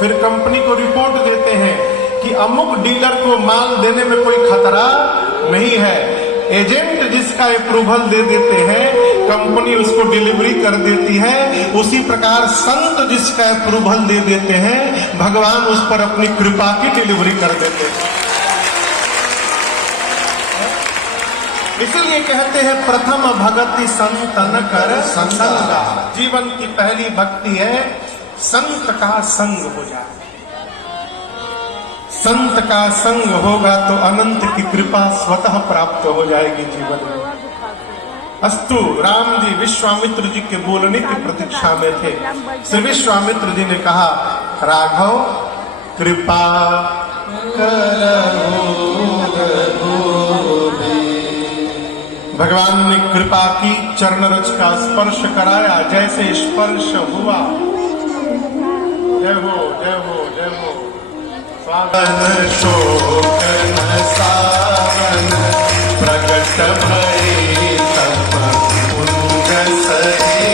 फिर कंपनी को रिपोर्ट देते हैं कि अमुक डीलर को माल देने में कोई खतरा नहीं है। एजेंट जिसका अप्रूवल दे देते हैं, कंपनी उसको डिलीवरी कर देती है। उसी प्रकार संत जिसका अप्रूवल दे देते हैं, भगवान उस पर अपनी कृपा की डिलीवरी कर देते हैं। इसलिए कहते हैं प्रथम भगति संतन कर संगा। जीवन की पहली भक्ति है संत का संग हो जाए। संत का संग होगा तो अनंत की कृपा स्वतः प्राप्त हो जाएगी जीवन में। अस्तु राम जी विश्वामित्र जी के बोलने की प्रतीक्षा में थे। श्री विश्वामित्र जी ने कहा, राघव कृपा करो। भगवान ने कृपा की, चरण रज का स्पर्श कराया। जैसे स्पर्श हुआ, जय हो जय हो जय हो। स्वागत शोकन सावन प्रकट भई तप पुंज सही।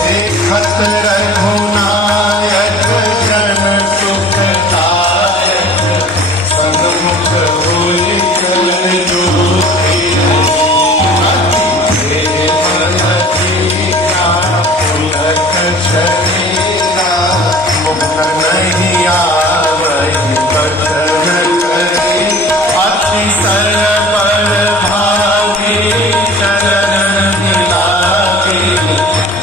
देखत रघुनायक जन सुखदायक। सन्मुख होई चल ज्योति। नहीं आवई बचन करी। अति सरल भागी चरण मिलाके।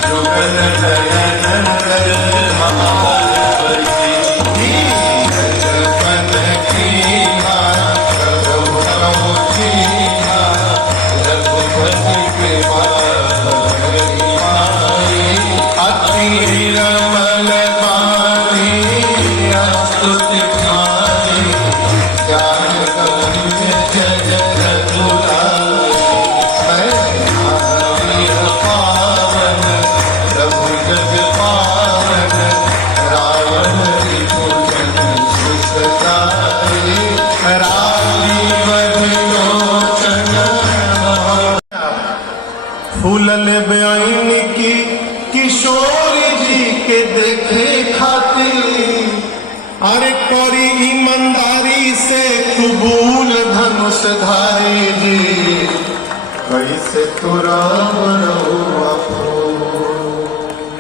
जुगल नयन जपन की रघुपति कृपा। अति रमल फूलल बेअइन की किशोर जी के देखे खातिर। अरे करी ईमानदारी से कबूल धनुष धारे जी। कैसे तो राम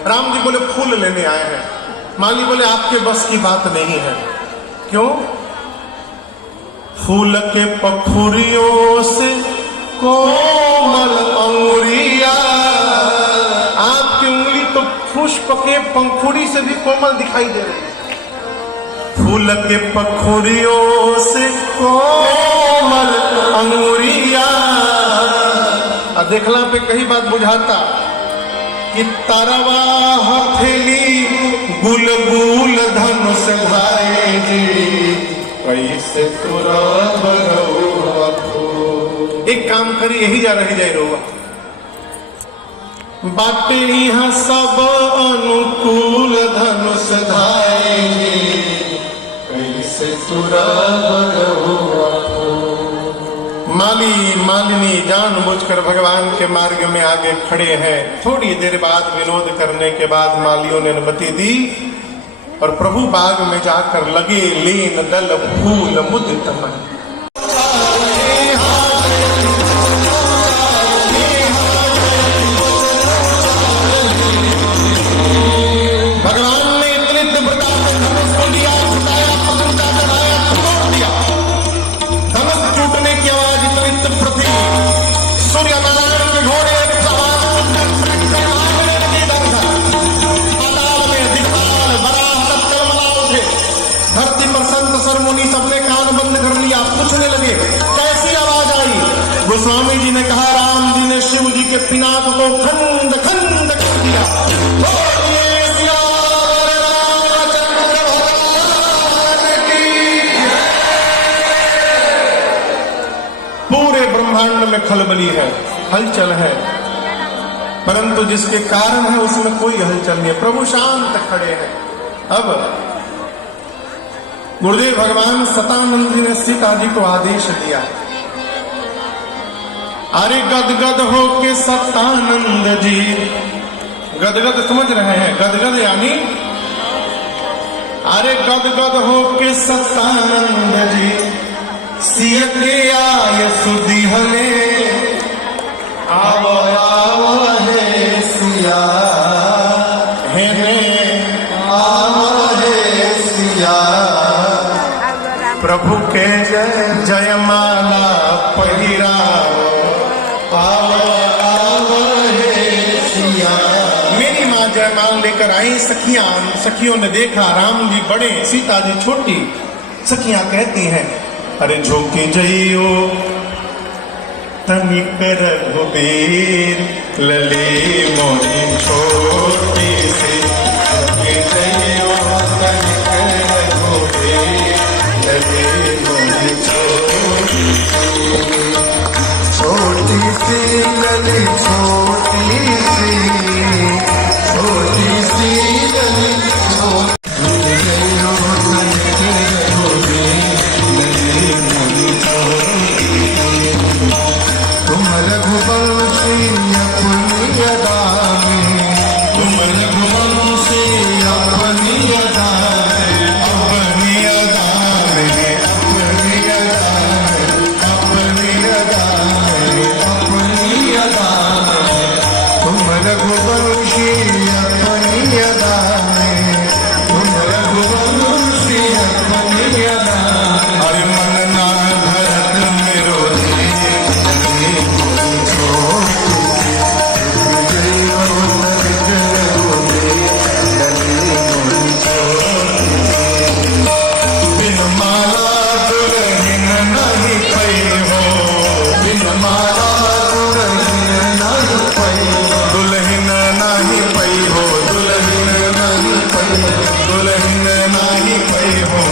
राम जी बोले फूल लेने आए हैं। माली बोले आपके बस की बात नहीं है। क्यों? फूल के पखुरियों से कोमल अंगुरिया। आपकी उंगली तो पुष्प के पंखुड़ी से भी कोमल दिखाई दे रही है। फूल के पखुरियों से कोमल अंगुरिया। देखला पे कई बात बुझाता कि तरवा हथेली गुल गुल धनुष धारे जी। कैसे तुरा एक काम करी, यही जा रही जाए रोवा। बाटे यहाँ सब अनुकूल धनुष धारे। कैसे तुरा माली मालिनी जानबूझकर भगवान के मार्ग में आगे खड़े हैं। थोड़ी देर बाद विनोद करने के बाद मालियों ने अनुमति दी और प्रभु बाग में जाकर लगे लीन दल फूल मुदित मन। गोस्वामी जी ने कहा, राम जी ने शिव जी के पिनाक को खंड खंड कर दिया। पूरे ब्रह्मांड में खलबली है, हलचल है, परंतु जिसके कारण है उसमें कोई हलचल नहीं है। प्रभु शांत खड़े हैं। अब गुरुदेव भगवान सतानंद जी ने सीता जी को आदेश दिया। अरे गदगद हो के सतानंद जी, गदगद समझ रहे हैं? गदगद यानी अरे गद गद हो के सतानंद जी सिय के आय सुधी हले आवो आवो हे सिया हे आवो हे सिया प्रभु के जयमाला पहिरा आवो आवो हे सिया। मेरी माँ जयमाल लेकर आई। सखियों ने देखा राम जी बड़े सीता जी छोटी। सखियां कहती हैं अरे झोंके जइयो तनिक रघुबीर लले मोरी छोटी सी झोंके जइयो तनिक रघुबीर लले मोरी छोटी सी लली छोटी सी लली तुम रघुवंशी अपनी अदा में तुम रघुवंशी अपनी अदा में अपनी अदा में अपनी अदा में अपनी अदा में अपनी अदा में तुम रघुवंशी अपनी अदा में तुम रघुवंशी अपनी अदा। अरे मन ना भरत मेरो बिन माला दुल्हन नहीं पई हो बिन माला दुल्हन नहीं पई दुल्हन नहीं पई हो दुल्हन नहीं पई दुल्हन नहीं पई हो